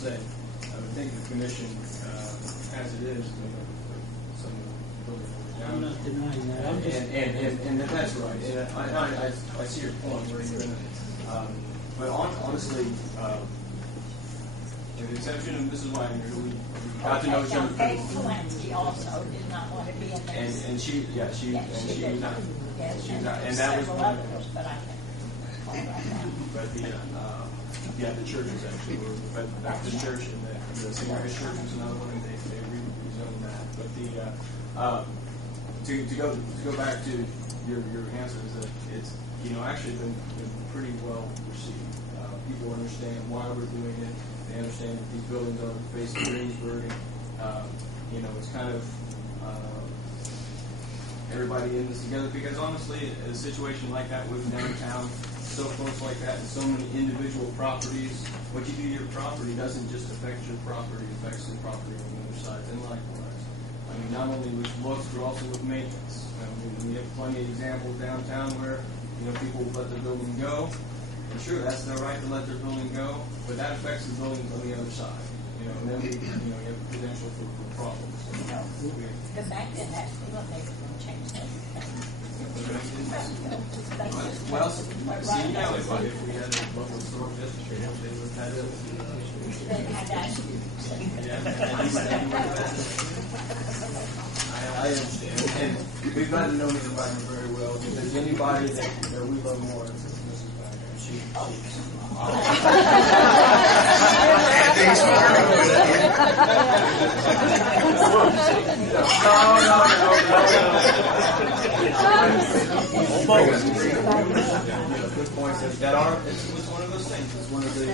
say. I would think the commission, as it is, some of the building down. I'm not denying that. I'm just And that's right. And I see your point where you're going to. But honestly, with the exception of Mrs. Wagner, who we got to know each other. Kate Polanski also did not want to be in there. And she was not. And that was one of them. But I can call right now. But the churches actually were, but the Baptist church and the St. Mary's church was another one, and they rezoned that. But to go back to your answer is that it's actually been pretty well received. People understand why we're doing it. They understand that these buildings are facing Greensburg, and it's kind of everybody in this together. Because honestly, a situation like that with downtown, so close like that, and so many individual properties, what you do to your property doesn't just affect your property; it affects the property on the other side, and likewise. I mean, not only with looks, but also with maintenance. We have plenty of examples downtown where people let their building go. And sure, that's their right to let their building go, but that affects the buildings on the other side. And then you have the potential for problems. The bank didn't actually look like they were going to change that. Well, see, if we had a local store district, they would have had it. They had that. I understand. And we've gotten to know Mrs. Wagner very well. If there's anybody that we love more, it's Mrs. Wagner. Good point. It's one of those things. It's one of the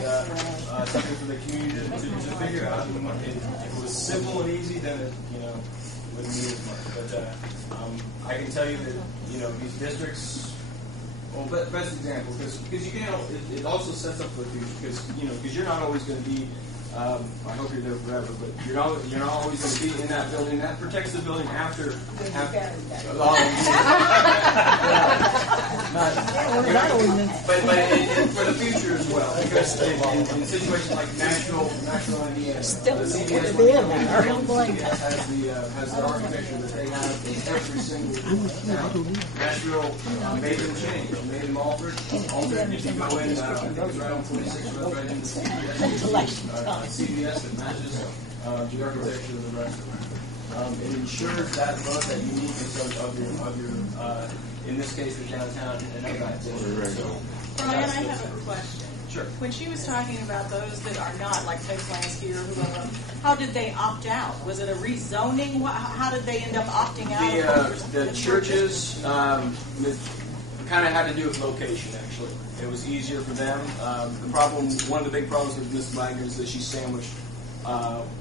something for the community to figure out. If it was simple and easy, then it wouldn't need as much. But I can tell you that these districts. Well, best example, because you can't. It also sets up for the future, because you're not always going to be. I hope you're there forever, but you're not always going to be in that building. That protects the building after. But for the future as well, because in situations like Nashville, Indiana, the CBS has the architecture that they have in every single town. Nashville made them change, made them altered. If you go in, I think it's right on 46, right into CBS that matches the architecture of the rest of it. It ensures that uniqueness of your in this case, the downtown and other activities. Brian, I have a question. Sure. When she was talking about those that are not, like Ted Lansky or whoever, how did they opt out? Was it a rezoning? How did they end up opting out? The churches kind of had to do with location, actually. It was easier for them. One of the big problems with Mrs. Wagner is that she's sandwiched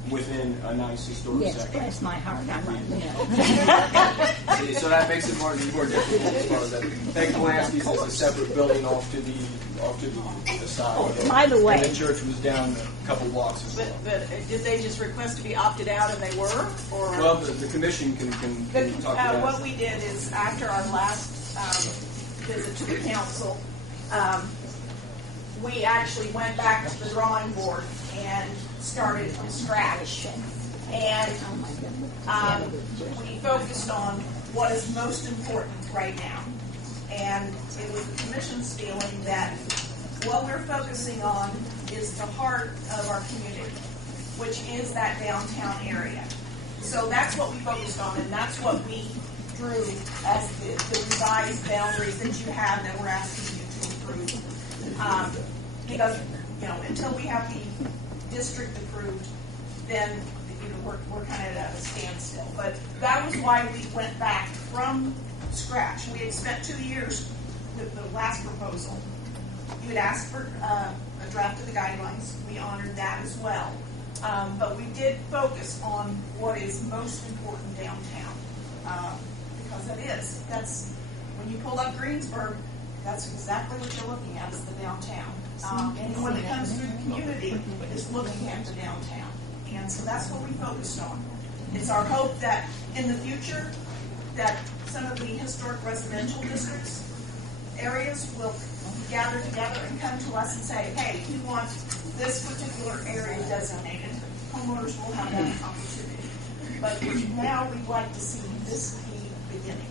within a nice historic Yes, section. bless my heart, I like that. See, so that makes it more difficult as far as that. Peg Polanski's is a separate building off to the side. By the way. And the church was down a couple blocks as well. But did they just request to be opted out and they were? Or? Well, the commission can talk to that. What we did is after our last visit to the council, we actually went back to the drawing board and started from scratch. And we focused on what is most important right now. And it was the commission's feeling that what we're focusing on is the heart of our community, which is that downtown area. So that's what we focused on, and that's what we drew as the revised boundaries that you have that we're asking you to approve. Because, until we have the district approved, then we're kind of at a standstill. But that was why we went back from scratch. We had spent 2 years with the last proposal. You had asked for a draft of the guidelines. We honored that as well. But we did focus on what is most important downtown. Because it is. That's when you pull up Greensburg, that's exactly what you're looking at is the downtown. Anyone that comes through the community is looking at the downtown. And so that's what we focused on. It's our hope that in the future that some of the historic residential districts areas will gather together and come to us and say, hey, we want this particular area designated, homeowners will have that opportunity. But now we'd like to see this be beginning.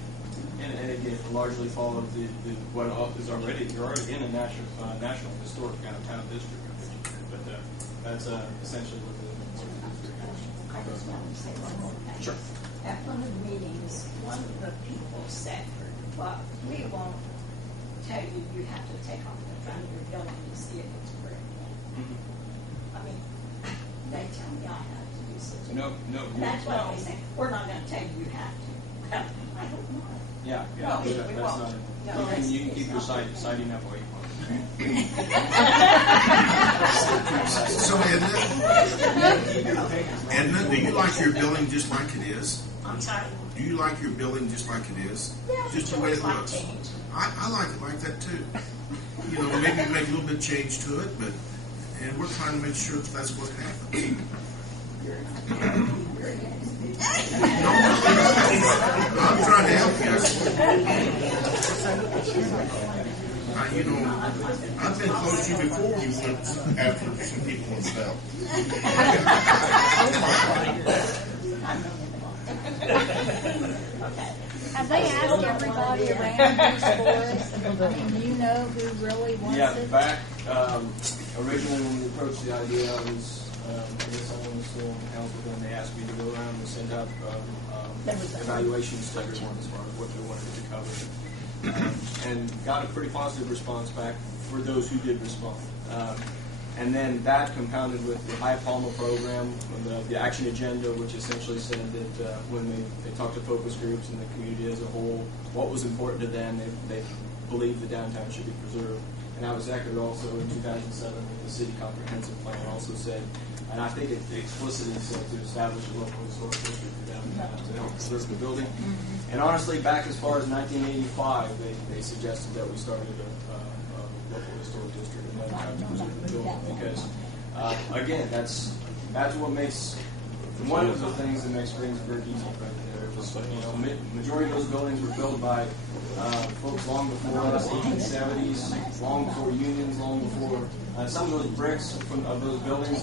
And again, largely follow what is already, you're already in a national historic downtown district. But that's essentially what the district I just want to say one more thing. Sure. At one of the meetings, one of the people said, well, we won't tell you you have to take off the front of your building to see if it's brick. I mean, they tell me I have to do such a No. That's what they say. We're not going to tell you you have to. Well, I don't know. Yeah, No, we that's won't. not. No, You can keep your citing up while you want. So Edna, do you like your building just like it is? I'm sorry. Do you like your building just like it is? Yeah, Just the way it like looks? change. I like it like that too. You know, maybe make a little bit of change to it, and we're trying to make sure that that's what happens. I'm trying to help you. You know, I've been close to you before you went after some people in Bell. Have they asked everybody around this for us? Do you know who really wants Yeah, it? back originally when we approached the idea, I guess someone was still on the council, and they asked me to go around and send out evaluations to everyone as far as what they wanted to cover, and got a pretty positive response back for those who did respond. And then that compounded with the High Palma program, the action agenda, which essentially said that when they talked to focus groups and the community as a whole, what was important to them, they believed the downtown should be preserved. And that was echoed also in 2007 with the city comprehensive plan also said, and I think it explicitly said to establish a local historic district for downtown to help preserve the building. And honestly, back as far as 1985, they suggested that we started a local historic district in downtown to preserve the building because, again, that's what makes one of the things that makes Greensburg easy right there. Just, majority of those buildings were built by folks long before us, 1870s, long before unions, long before some of those bricks of those buildings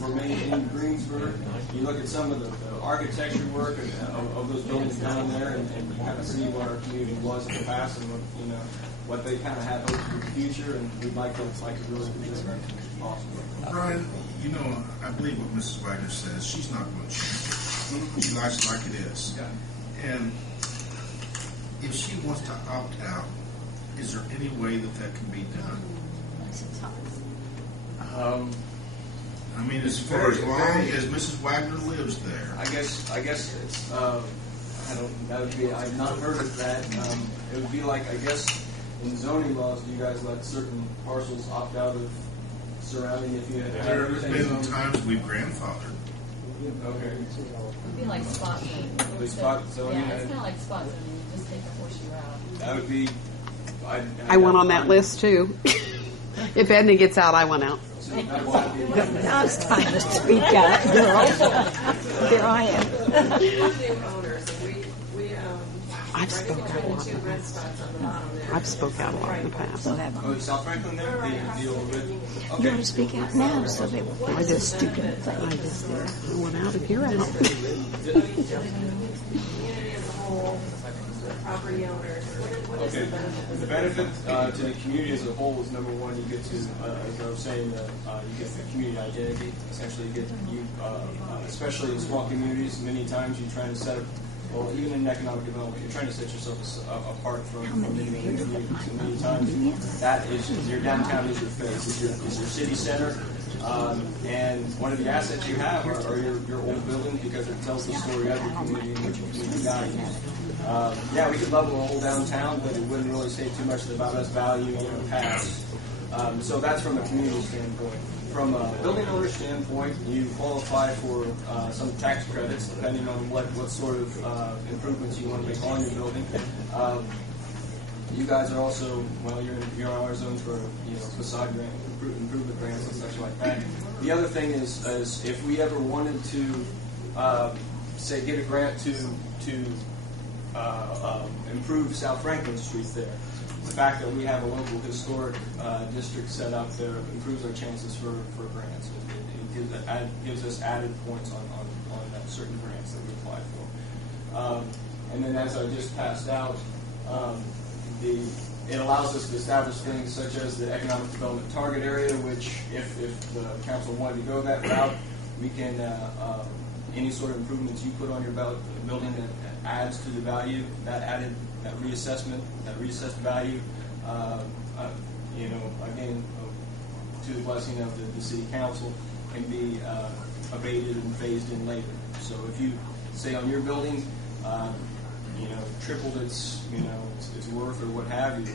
were made in Greensburg. You look at some of the architecture work of those buildings down there, and you kind of see what our community was in the past, and what they kind of have hopes for the future, and we'd like to really do this right possible. Brian, I believe what Mrs. Wagner says. She's not going to change. She likes it like it is. Yeah. And if she wants to opt out, is there any way that can be done? I mean, as far as long as Mrs. Wagner lives there. I guess it's I've not heard of that. It would be like, I guess, in zoning laws, do you guys let certain parcels opt out of surrounding if you had There have everything been zoned? times we've grandfathered. Okay. It'd be like spot zoning. Like spot zoning? Yeah, it's kind of like spot zoning. You just take the horseshoe out. That would be. I went on that list too. If Edna gets out, I went out. Now it's time to speak up, girl. Here I am. I've spoke out a lot in the past. I've spoke out a lot in the past. Oh, South Franklin there? The old red? You Okay. want to speak out now so they will I just stupid I thing. just I went out. If you're out, Community as a whole, property owners, what is Okay. the benefit? The benefit to the community as a whole is number one, you get to, as I was saying, you get the community identity. Essentially, especially in small communities, many times you're trying to set up, well, even in economic development, you're trying to set yourself apart from many communities. And many times, that is your downtown is your face, is your city center. And one of the assets you have are your old buildings because it tells the story of your community and what your community values. Yeah, we could level the whole downtown, but it wouldn't really say too much about us valuing the past. So that's from a community standpoint. From a building owner standpoint, you qualify for some tax credits depending on what sort of improvements you want to make on your building. You guys are also, you're on our zone for facade grant, improvement grants and such like that. The other thing is if we ever wanted to say get a grant to improve South Franklin Street there. the fact that we have a local historic district set up there improves our chances for grants. It gives us added points on certain grants that we apply for. And then as I just passed out, it allows us to establish things such as the economic development target area, which if the council wanted to go that route, we can, any sort of improvements you put on your building that adds to the value, that reassessed value, again, to the blessing of the city council, can be abated and phased in later. So if you say on your building, tripled its worth or what have you,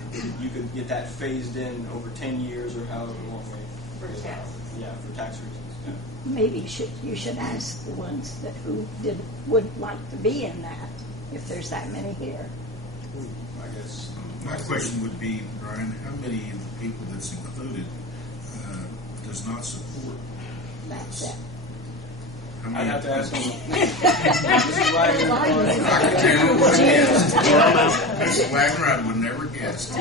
you could get that phased in over 10 years or however long. For tax. Yeah, for tax reasons. Yeah. Maybe you should ask the ones that would like to be in that, if there's that many here. I guess. My question would be, Brian, how many of the people that's included does not support That's this? it. How I'd many have to ask them. Mr. Wagner, I would never guess.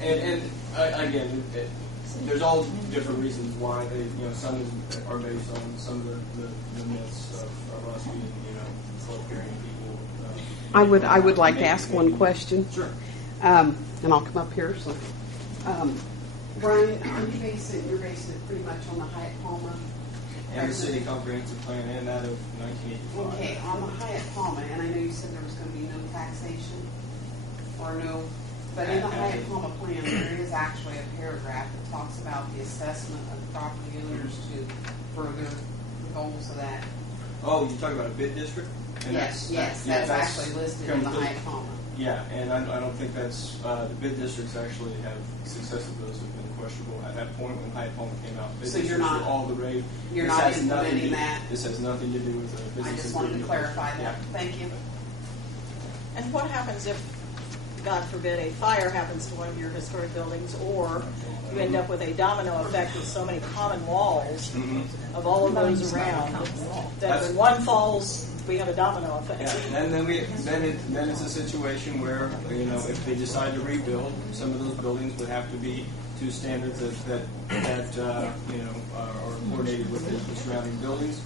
And again, there's all different reasons why some are based on some of the myths of us being, slow-carrying people. I would like to ask one question. Sure. And I'll come up here. So, Brian, you're basing it pretty much on the Hyatt Palma? And the city comprehensive plan and that of 1985. Okay, on the Hyatt Palma, and I know you said there was going to be no taxation or no, but in the Hyatt Palma plan, there is actually a paragraph that talks about the assessment of property owners to further the goals of that. Oh, you're talking about a bid district? And Yes, that's actually listed in the Hyatt Palma. Yeah, and I don't think that's, the bid districts actually have, success of those have been questionable at that point when Hyatt Palma came out. Bid So you're districts not- were all the rage. You're This not has nothing implementing to- that? This has nothing to do with the business. I just wanted to improvement. clarify that. Yeah. Thank you. And what happens if, God forbid, a fire happens to one of your historic buildings, or you end up with a domino effect with so many common walls of all of those around, that when one falls, we have a domino effect? Yeah, and then it's a situation where if they decide to rebuild, some of those buildings would have to be to standards that are coordinated with the surrounding buildings.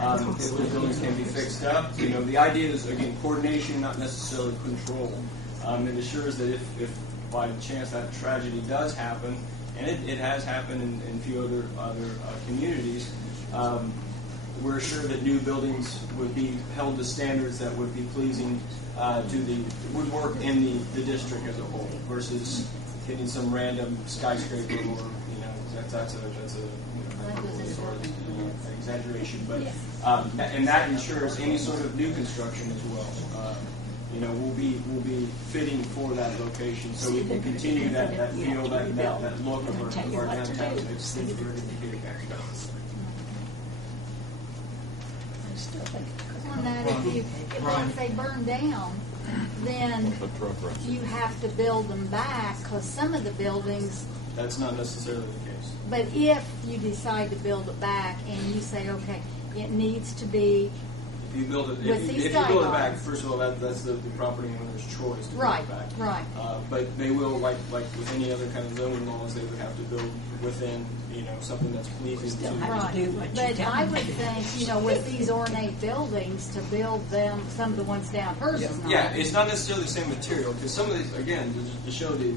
Those buildings can be fixed up. The idea is again coordination, not necessarily control. It assures that if by chance that tragedy does happen, and it has happened in a few other communities. We're sure that new buildings would be held to standards that would be pleasing would work in the district as a whole versus hitting some random skyscraper or that's a sort of exaggeration, but and that ensures any sort of new construction as well. Will be fitting for that location, so we can continue that feel, that look of our downtown. It's very indicated back. On that, if once they burn down, then you have to build them back, because some of the buildings. That's not necessarily the case. But if you decide to build it back and you say, okay, it needs to be. If you build it, With if these you build it back, guidelines. first of all, that's the property owner's choice to Right, build it back. right. But they will, like with any other kind of zoning laws, they would have to build within, something that's pleasing Still to. have to do what you But tell I them. would think, with these ornate buildings, to build them, some of the ones down, hers is not. Yeah, it's not necessarily the same material because some of these, again, to show the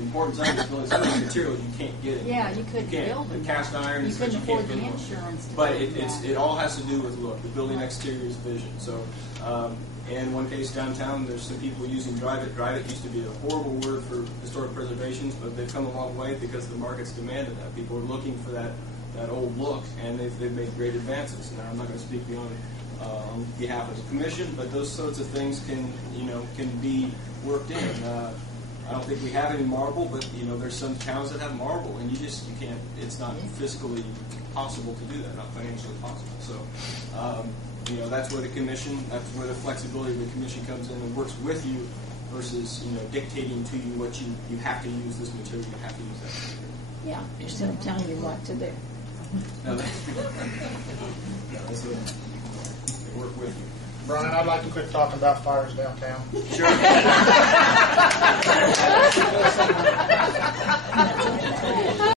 importance of this building, some of the material you can't get. Yeah, you couldn't can't. build them. The cast iron You and such, couldn't you can't afford the get them. insurance to But build that. it all has to do with look. The building exterior is vision. So, in one case downtown, there's some people using drive it. Drive it used to be a horrible word for historic preservations, but they've come a long way because the market's demanded that. People are looking for that old look, and they've made great advances. Now, I'm not going to speak on behalf of the commission, but those sorts of things can be worked in. I don't think we have any marble, but there's some towns that have marble, and you can't. It's not fiscally possible to do that, not financially possible. So, that's where that's where the flexibility of the commission comes in and works with you, versus dictating to you what you have to use this material, you have to use that material. Yeah, instead of telling you what to do. No, they work with you. Brian, I'd like to quit talking about fires downtown. Sure.